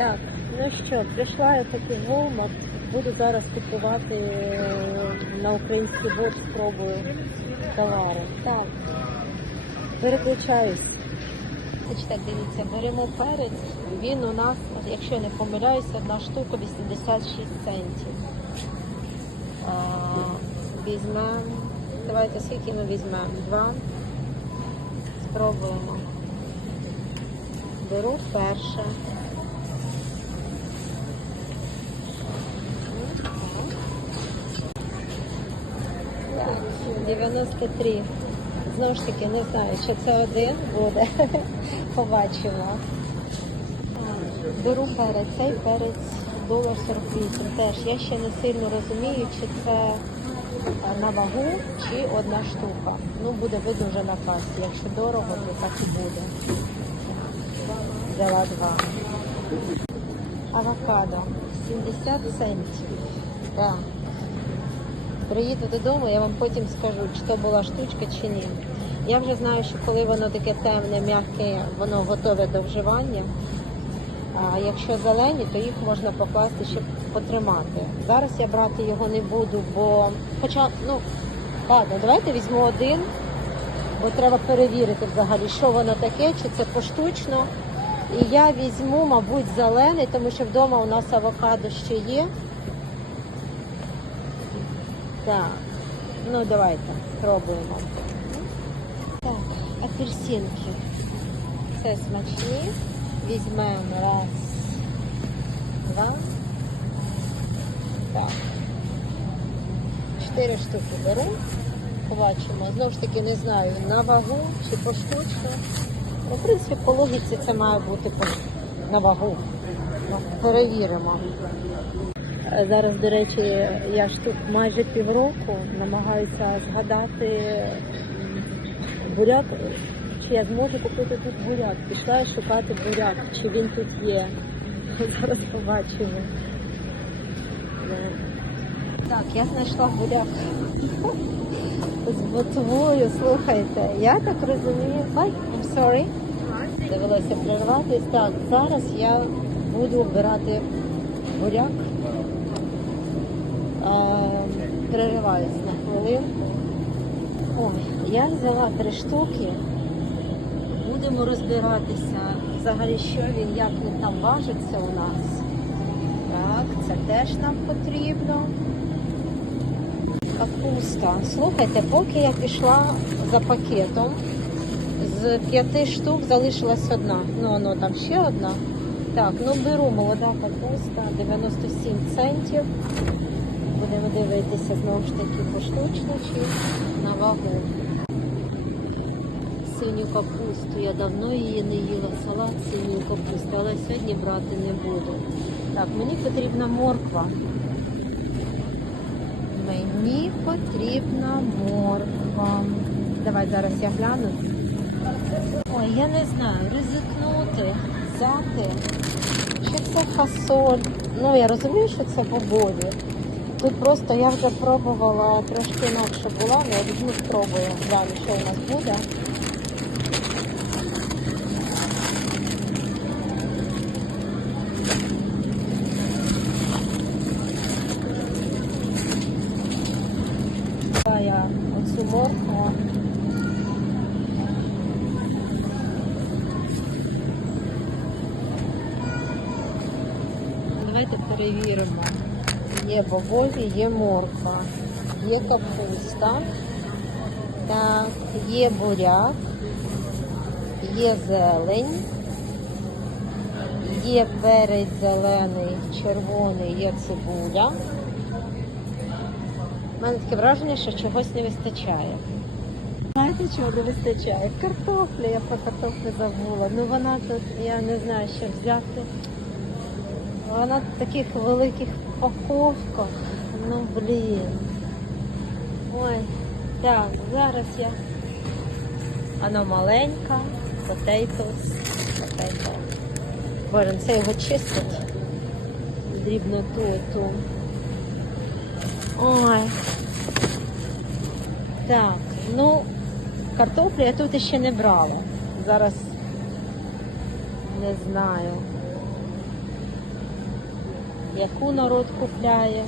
Так, ну що, прийшла я таки в Walmart. Буду зараз купувати е, на український бот, спробую товари. Так, переключаюсь. Значить, дивіться, беремо перець. Він у нас, якщо я не помиляюся, одна штука 86 центів. А, візьмемо, давайте скільки ми візьмемо? Два. Спробуємо. Беру перше. 93. Знову ж таки, не знаю, чи це один буде. Побачимо. Беру перець, цей перець долар 48. Теж я ще не сильно розумію, чи це на вагу, чи одна штука. Ну, буде видно вже на касі. Якщо дорого, то так і буде. Взяла два. Авокадо 70 центів. Так. Приїду додому, я вам потім скажу, чи то була штучка чи ні. Я вже знаю, що коли воно таке темне, м'яке, воно готове до вживання. А якщо зелені, то їх можна покласти ще потримати. Зараз я брати його не буду, бо хоча, ну, ладно, давайте візьму один, бо треба перевірити взагалі, що воно таке, чи це поштучно. І я візьму, мабуть, зелений, тому що вдома у нас авокадо ще є. Так, ну давайте пробуємо. Так, апельсинки. Це смачні. Візьмемо раз, два. Так. Чотири штуки беру. Побачимо. Знову ж таки, не знаю, на вагу чи поштучно. Ну, в принципі, по логіці це має бути на вагу. Ну, перевіримо. Зараз, до речі, я ж тут майже півроку намагаюся згадати буряк, чи я зможу купити тут буряк. Пішла шукати буряк, чи він тут є. Зараз побачимо. Так, я знайшла буряк з ботвою. Слухайте, я так розумію. Ай, I'm sorry. Довелося прерватися. Так, зараз я буду обирати буряк. Е, перериваюсь на хвилинку. Ой, я взяла три штуки. Будемо розбиратися взагалі, що він, як він там важиться у нас. Так, це теж нам потрібно. Капуста. Слухайте, поки я пішла за пакетом, з п'яти штук залишилась одна. Ну, воно там ще одна. Так, ну беру молода капуста, 97 центів. Будемо дивитися знову ж таки поштучно чи на вагу. Синю капусту. Я давно її не їла. Салат синю капусту, але сьогодні брати не буду. Так, мені потрібна морква. Мені потрібна морква. Давай зараз я гляну. Ой, я не знаю, ризикнути, взяти. Чи це фасоль? Ну, я розумію, що це бобові. Тут просто я вже пробувала трошки інакше була, але я візьму спробую далі, що у нас буде. Я оцю. Давайте перевіримо. Є бобові, є морква, є капуста, так, є буряк, є зелень, є перець зелений, червоний, є цибуля. У мене таке враження, що чогось не вистачає. Знаєте, чого не вистачає? Картопля, я про картоплю забула. Ну вона тут, я не знаю, що взяти. Вона таких великих упаковках. Ну блін. Ой, так, зараз я. Вона маленька, potatoes, potato. Боже, це його чистить. Дрібноту ту. Ой. Так, ну, картоплю я тут ще не брала. Зараз не знаю. Яку народ купляє.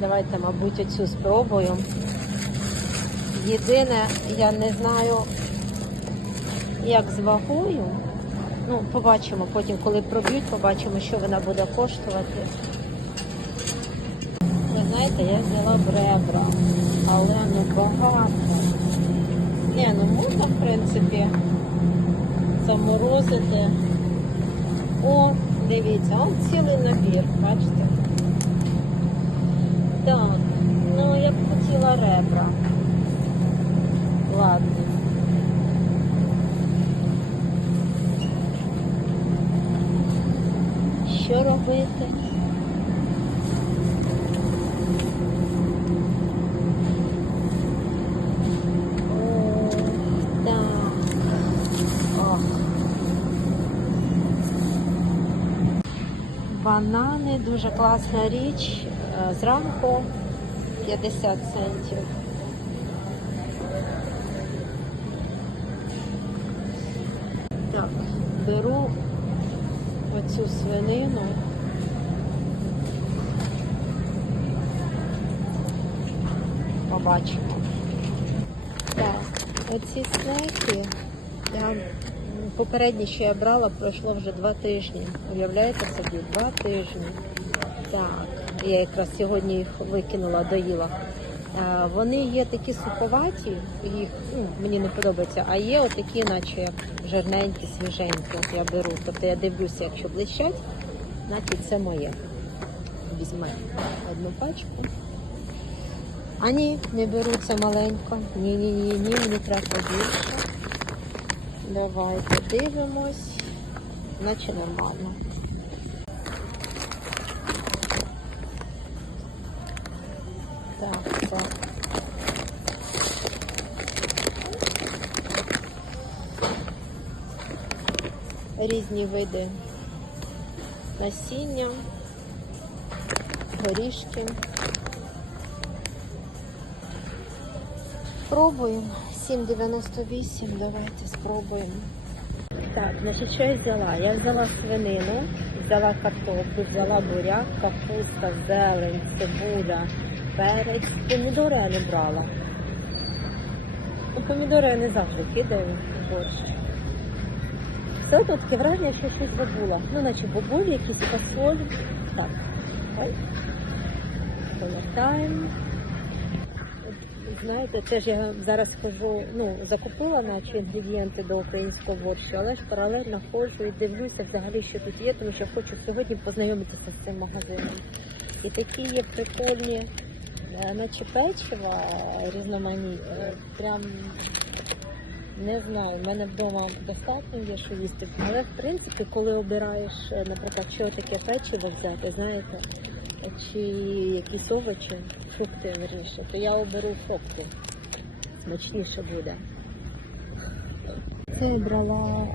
Давайте, мабуть, оцю спробую. Єдине, я не знаю, як з вагою. Ну, побачимо потім, коли проб'ють, побачимо, що вона буде коштувати. Ви знаєте, я взяла б ребра, але ну багато. Ні, ну можна, в принципі, заморозити. О, дивіться, он цілий набір, бачите? Так, ну я б хотіла ребра. Ладно. Що робити? О, так. Ох. Банани дуже класна річ. Е, Зранку 50 центів. Так, беру оцю свинину. Побачимо. Так, оці снеки, я попередні, що я брала, пройшло вже два тижні. Уявляєте собі, два тижні. Так, я якраз сьогодні їх викинула, доїла. Е, Вони є такі суховаті, їх ну, мені не подобається, а є отакі, наче жирненькі, свіженькі. От я беру. Тобто я дивлюся, якщо блищать, значить це моє. Візьме одну пачку. А ні, не беру це маленько. Ні, ні, ні, ні, мені треба більше. Давайте дивимось. Наче нормально. Так, так. Різні види насіння, горішки. Пробуємо. 7,98. Давайте спробуємо. Так, значить, що я взяла? Я взяла свинину, взяла картоплю, взяла буряк, капуста, зелень, цибуля, перець. Помідори я не брала. Ну, помідори я не завжди кидаю в борщ. Це тут таке враження, що щось забула. Ну, наче бобові, якісь фасолі. Так. Ой. Повертаємо. Знаєте, теж я зараз хожу, ну, закупила наче інгредієнти до українського борщу, але ж паралельно ходжу і дивлюся взагалі, що тут є, тому що хочу сьогодні познайомитися з цим магазином. І такі є прикольні, е, наче печива різноманітні. Прям не знаю, в мене вдома достатньо є, що їсти. Але в принципі, коли обираєш, е, наприклад, що таке печиво взяти, знаєте, чи якісь овочі, фрукти верніше, то я оберу фрукти. Смачніше буде. Я обрала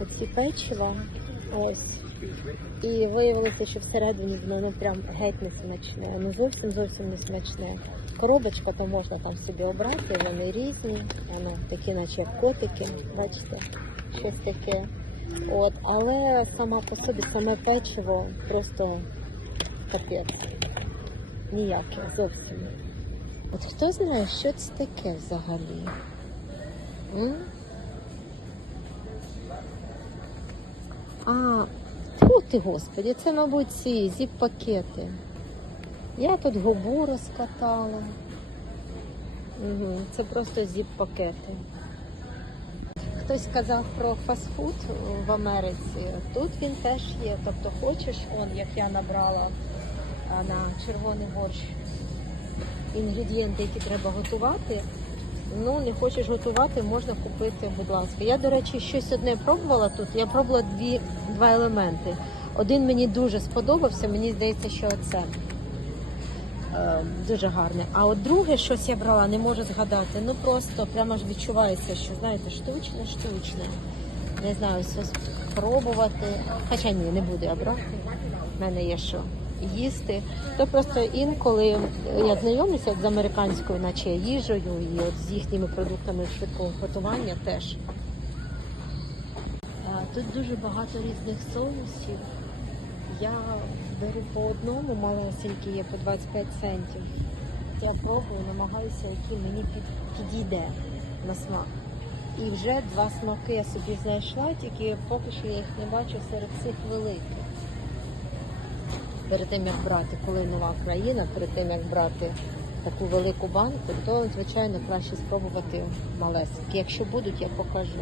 оці печива, ось. І виявилося, що всередині воно ну прям геть не смачне, ну зовсім зовсім не смачне. Коробочка то можна там собі обрати, вони різні, воно такі, наче як котики, бачите, щось таке. От, але сама по собі саме печиво просто капець. Ніяке, зовсім. От хто знає, що це таке взагалі? М? А, Фу ти, господі, це, мабуть, ці зіп-пакети. Я тут губу розкатала. Угу, це просто зіп-пакети. Хтось казав про фастфуд в Америці. Тут він теж є. Тобто хочеш, он, як я набрала на червоний борщ інгредієнти, які треба готувати. Ну, не хочеш готувати, можна купити, будь ласка. Я, до речі, щось одне пробувала тут. Я пробувала дві, два елементи. Один мені дуже сподобався, мені здається, що це е, дуже гарне. А от друге, щось я брала, не можу згадати. Ну просто прямо ж відчувається, що знаєте, штучне, штучне. Не знаю, все спробувати. Хоча ні, не буду я брати. В мене є що їсти. То просто інколи я знайомлюся з американською, наче їжею, і от з їхніми продуктами швидкого готування теж. тут дуже багато різних соусів. Я беру по одному, малесенький є по 25 центів. Я пробую, намагаюся, який мені підійде на смак. І вже два смаки я собі знайшла, тільки поки що я їх не бачу серед цих великих. Перед тим як брати, коли нова країна, перед тим як брати таку велику банку, то звичайно краще спробувати малесенькі. Якщо будуть, я покажу.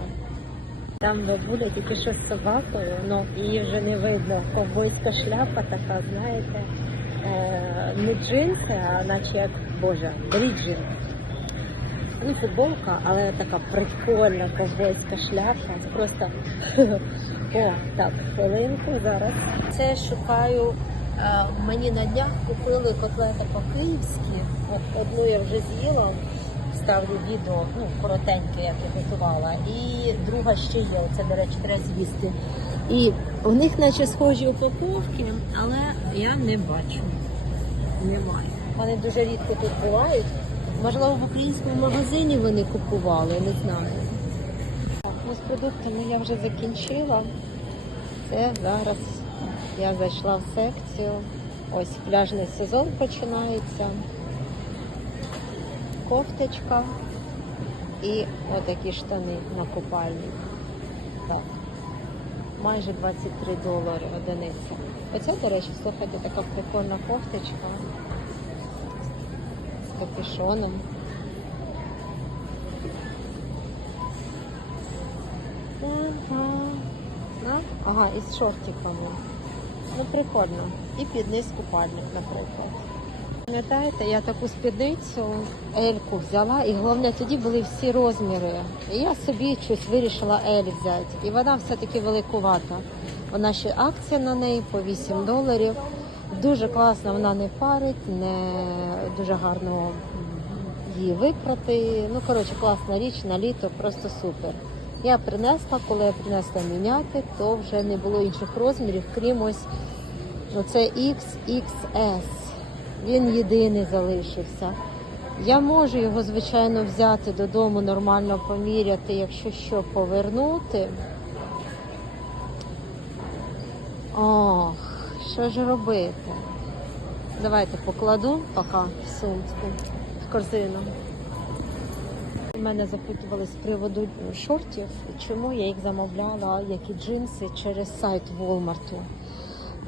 Там бабуля тільки що з собакою, ну її вже не видно. Ковбойська шляпа така, знаєте, е, не джинси, а наче як боже, беріть джинси. Ну, футболка, але така прикольна ковбойська шляпа. Просто о, так, хвилинку зараз. Це шукаю. Мені на днях купили котлети по-київськи. Одну я вже з'їла, ставлю відео, ну, коротеньке, як я готувала. І друга ще є, оце, до речі, треба з'їсти. І у них наче схожі упаковки, але я не бачу. Немає. Вони дуже рідко тут бувають. Можливо, в українському магазині вони купували, не знаю. Так, ну з продуктами я вже закінчила. Це зараз я зайшла в секцію. Ось пляжний сезон починається. Кофточка і отакі штани на купальник. Так. Майже 23 долари одиниця. Оце, до речі, слухайте, така прикольна кофточка з капюшоном. Ага. І з шортиками. Ну, прикольно. І під низ купальник, наприклад. Пам'ятаєте, я таку спідницю Ельку взяла, і головне, тоді були всі розміри. І я собі щось вирішила Ель взяти. І вона все-таки великувата. Вона ще акція на неї по 8 доларів. Дуже класна, вона не парить, не дуже гарно її викрати. Ну, коротше, класна річ на літо, просто супер. Я принесла, коли я принесла міняти, то вже не було інших розмірів, крім ось ну, це XXS. Він єдиний залишився. Я можу його, звичайно, взяти додому, нормально поміряти, якщо що повернути. Ох, що ж робити? Давайте покладу поки в сумку, в корзину. Мене запитували з приводу шортів, чому я їх замовляла, як і джинси, через сайт.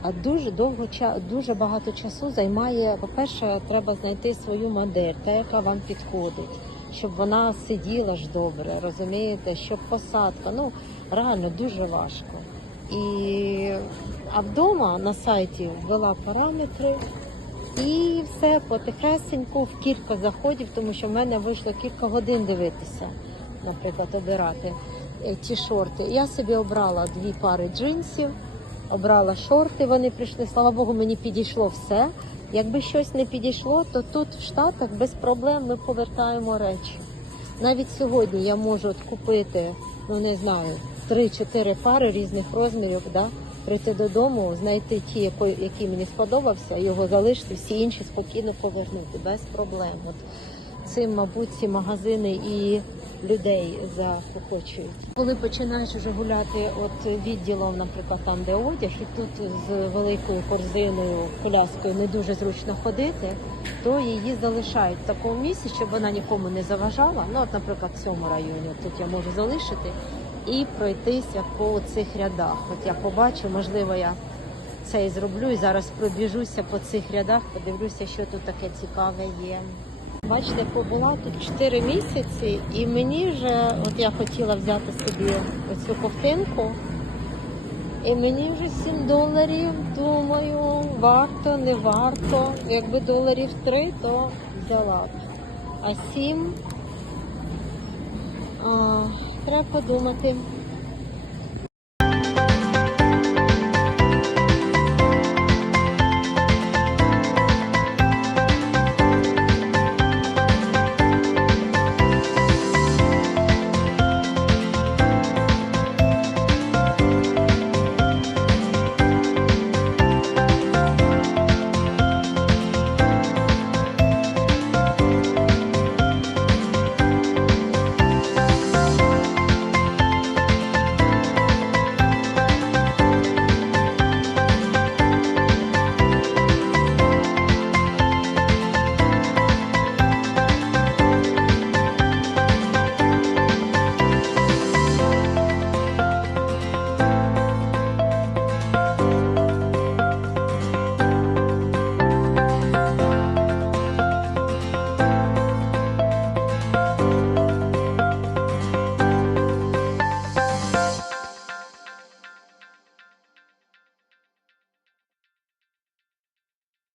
А дуже довго дуже багато часу займає. По-перше, треба знайти свою модель, та яка вам підходить, щоб вона сиділа ж добре, розумієте, щоб посадка. Ну реально дуже важко. І а вдома на сайті ввела параметри. І все потихесеньку в кілька заходів, тому що в мене вийшло кілька годин дивитися, наприклад, обирати е, ті шорти. Я собі обрала дві пари джинсів, обрала шорти, вони прийшли. Слава Богу, мені підійшло все. Якби щось не підійшло, то тут в Штатах без проблем ми повертаємо речі. Навіть сьогодні я можу купити, ну не знаю, 3-4 пари різних розмірів, да? Прийти додому, знайти ті, який мені сподобався, його залишити, всі інші спокійно повернути без проблем. От цим, мабуть, ці магазини і людей захочують. Коли починаєш вже гуляти от відділом, наприклад, там, де одяг, і тут з великою корзиною, коляскою не дуже зручно ходити, то її залишають в такому місці, щоб вона нікому не заважала. Ну, от, наприклад, в цьому районі тут я можу залишити і пройтися по цих рядах. От я побачу, можливо, я це і зроблю, і зараз пробіжуся по цих рядах, подивлюся, що тут таке цікаве є. Бачите, побула тут 4 місяці, і мені вже, от я хотіла взяти собі оцю ковтинку, і мені вже 7 доларів, думаю, варто, не варто. Якби доларів 3, то взяла б. А 7 а, треба подумати.